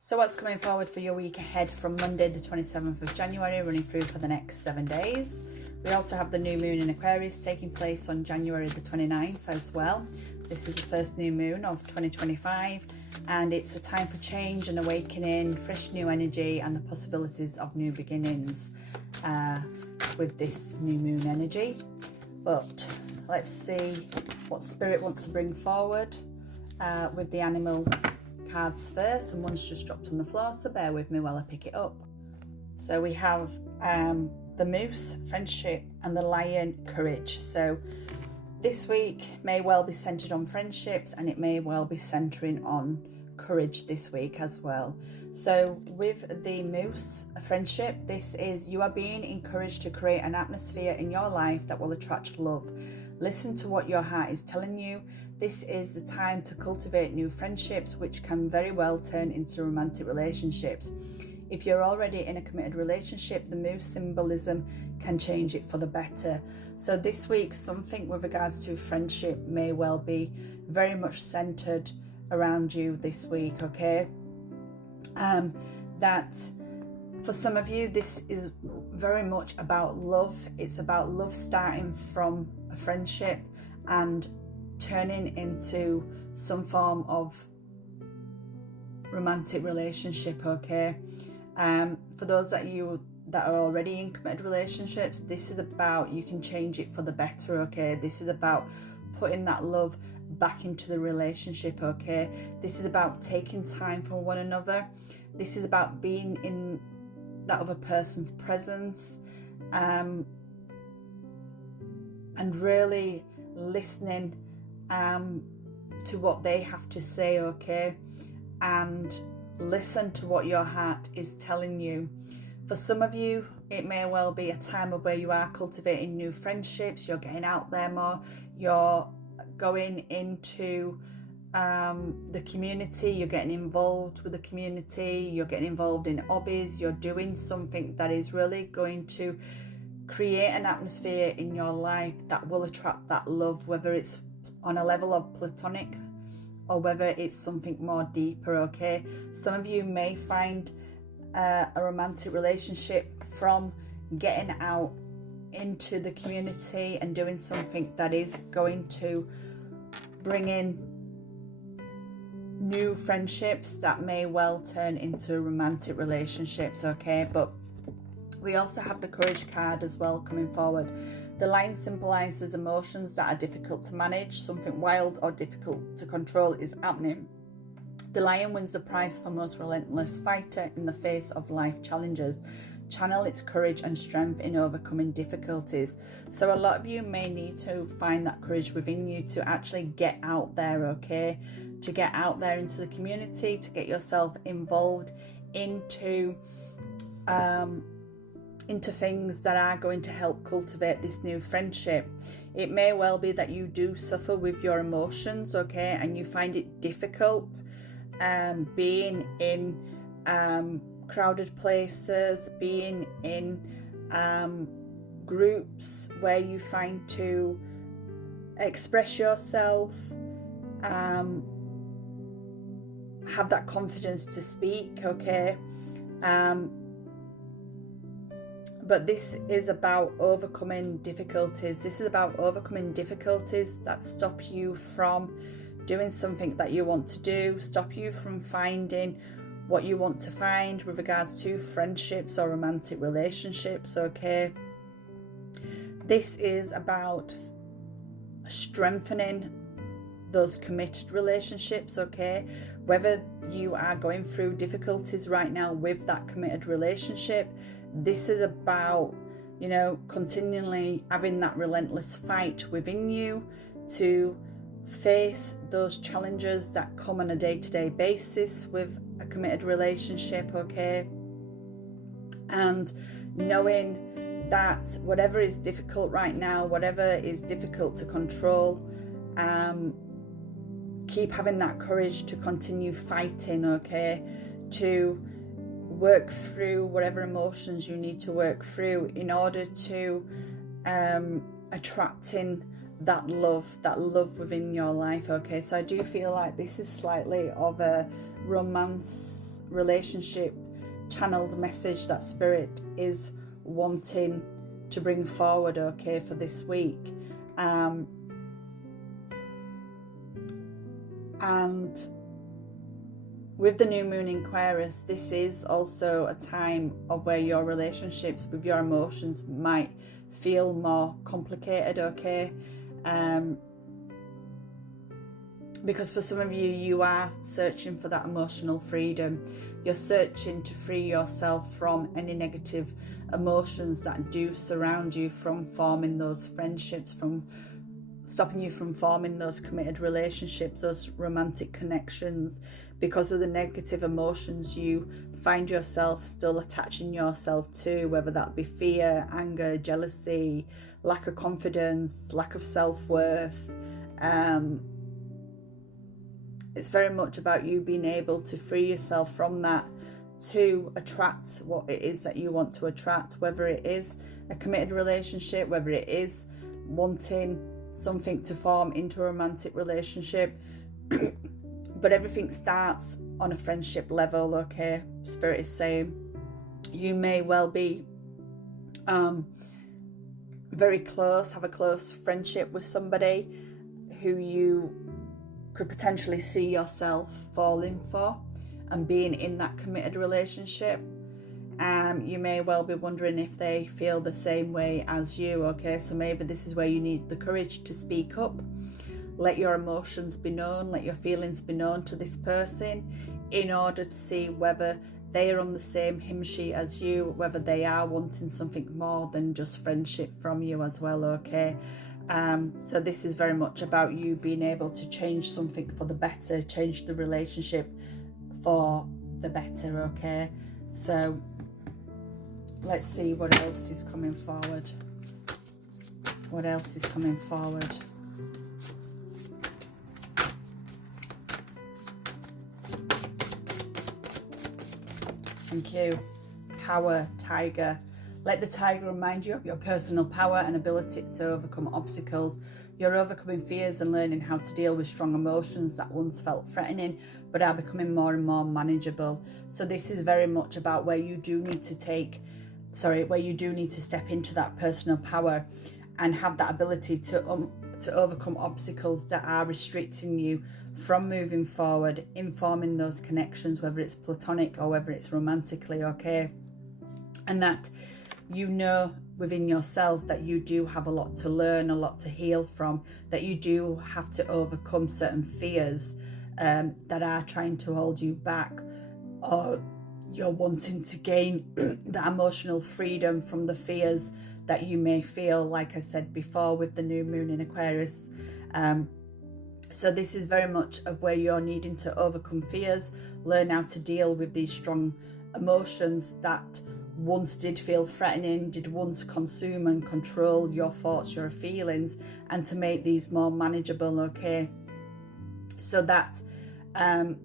So what's coming forward for your week ahead from Monday the 27th of January running through for the next 7 days. We also have the new moon in Aquarius taking place on January the 29th as well. This is the first new moon of 2025 and it's a time for change and awakening, fresh new energy and the possibilities of new beginnings with this new moon energy. But let's see what Spirit wants to bring forward with the animal cards first, and one's just dropped on the floor, so bear with me while I pick it up. So we have the moose, friendship, and the lion, courage. So this week may well be centered on friendships, and it may well be centering on courage this week as well. So with the moose, a friendship, this is you are being encouraged to create an atmosphere in your life that will attract love. Listen to what your heart is telling you. This is the time to cultivate new friendships, which can very well turn into romantic relationships. If you're already in a committed relationship, the moose symbolism can change it for the better. So this week, something with regards to friendship may well be very much centered around you this week, okay? That for some of you, this is very much about love. It's about love starting from a friendship and turning into some form of romantic relationship, okay? For those that are already in committed relationships, this is about, you can change it for the better, okay? This is about putting that love back into the relationship, okay? This is about taking time for one another. This is about being in that other person's presence, and really listening to what they have to say, okay? And listen to what your heart is telling you. For some of you, it may well be a time of where you are cultivating new friendships, you're getting out there more, you're going into the community, you're getting involved with the community, you're getting involved in hobbies, you're doing something that is really going to create an atmosphere in your life that will attract that love, whether it's on a level of platonic or whether it's something more deeper, okay? Some of you may find a romantic relationship from getting out into the community and doing something that is going to bring in new friendships that may well turn into romantic relationships, okay? But we also have the courage card as well coming forward. The lion symbolizes emotions that are difficult to manage. Something wild or difficult to control is happening. The lion wins the prize for most relentless fighter in the face of life challenges. Channel its courage and strength in overcoming difficulties. So a lot of you may need to find that courage within you to actually get out there, okay? To get out there into the community, to get yourself involved into things that are going to help cultivate this new friendship. It may well be that you do suffer with your emotions, okay, and you find it difficult being in crowded places, being in groups where you find to express yourself, have that confidence to speak, okay? But this is about overcoming difficulties. This is about overcoming difficulties that stop you from doing something that you want to do, stop you from finding what you want to find with regards to friendships or romantic relationships, okay? This is about strengthening those committed relationships, okay? Whether you are going through difficulties right now with that committed relationship, this is about, you know, continually having that relentless fight within you to face those challenges that come on a day-to-day basis with a committed relationship, okay? And knowing that whatever is difficult right now, whatever is difficult to control, keep having that courage to continue fighting, okay? To work through whatever emotions you need to work through in order to attracting that love within your life, okay? So I do feel like this is slightly of a romance relationship channeled message that Spirit is wanting to bring forward, okay, for this week. And with the new moon in Aquarius, this is also a time of where your relationships with your emotions might feel more complicated, okay? Because for some of you, you are searching for that emotional freedom. You're searching to free yourself from any negative emotions that do surround you, from forming those friendships, from stopping you from forming those committed relationships, those romantic connections, because of the negative emotions you find yourself still attaching yourself to, whether that be fear, anger, jealousy, lack of confidence, lack of self-worth. It's very much about you being able to free yourself from that to attract what it is that you want to attract, whether it is a committed relationship, whether it is wanting something to form into a romantic relationship. But everything starts on a friendship level, okay? Spirit is saying you may well be very close, have a close friendship with somebody who you could potentially see yourself falling for and being in that committed relationship. You may well be wondering if they feel the same way as you, okay? So maybe this is where you need the courage to speak up. Let your emotions be known, let your feelings be known to this person, in order to see whether they are on the same hymn sheet as you, whether they are wanting something more than just friendship from you as well, okay? So this is very much about you being able to change something for the better, change the relationship for the better, okay? So let's see what else is coming forward. What else is coming forward? Thank you. Power, tiger. Let the tiger remind you of your personal power and ability to overcome obstacles. You're overcoming fears and learning how to deal with strong emotions that once felt threatening but are becoming more and more manageable. So this is very much about where you do need to step into that personal power and have that ability to overcome obstacles that are restricting you from moving forward, in forming those connections, whether it's platonic or whether it's romantically, okay? And that you know within yourself that you do have a lot to learn, a lot to heal from, that you do have to overcome certain fears that are trying to hold you back, or you're wanting to gain that emotional freedom from the fears that you may feel, like I said before, with the new moon in Aquarius. So this is very much of where you're needing to overcome fears, learn how to deal with these strong emotions that once did feel threatening, did once consume and control your thoughts, your feelings, and to make these more manageable, okay? So that the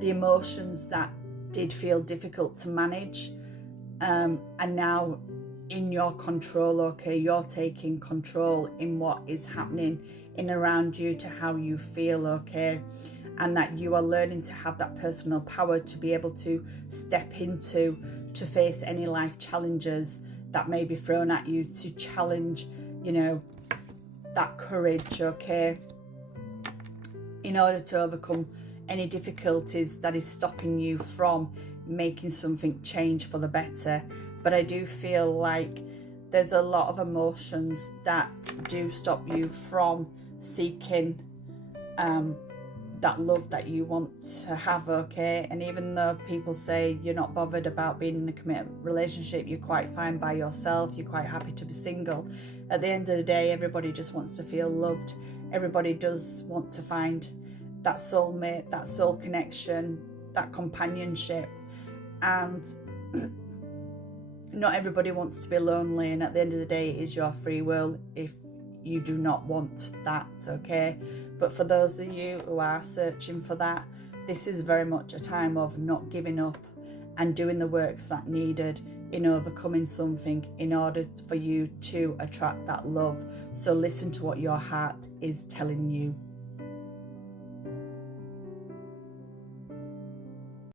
emotions that did feel difficult to manage are now in your control, okay? You're taking control in what is happening in around you to how you feel, okay? And that you are learning to have that personal power to be able to step into, to face any life challenges that may be thrown at you, to challenge, you know, that courage, okay? In order to overcome any difficulties that is stopping you from making something change for the better. But I do feel like there's a lot of emotions that do stop you from seeking that love that you want to have, okay? And even though people say you're not bothered about being in a committed relationship, you're quite fine by yourself, you're quite happy to be single, at the end of the day, everybody just wants to feel loved. Everybody does want to find that soulmate, that soul connection, that companionship. And not everybody wants to be lonely, and at the end of the day, it is your free will if you do not want that, okay? But for those of you who are searching for that, this is very much a time of not giving up and doing the works that needed in overcoming something in order for you to attract that love. So listen to what your heart is telling you.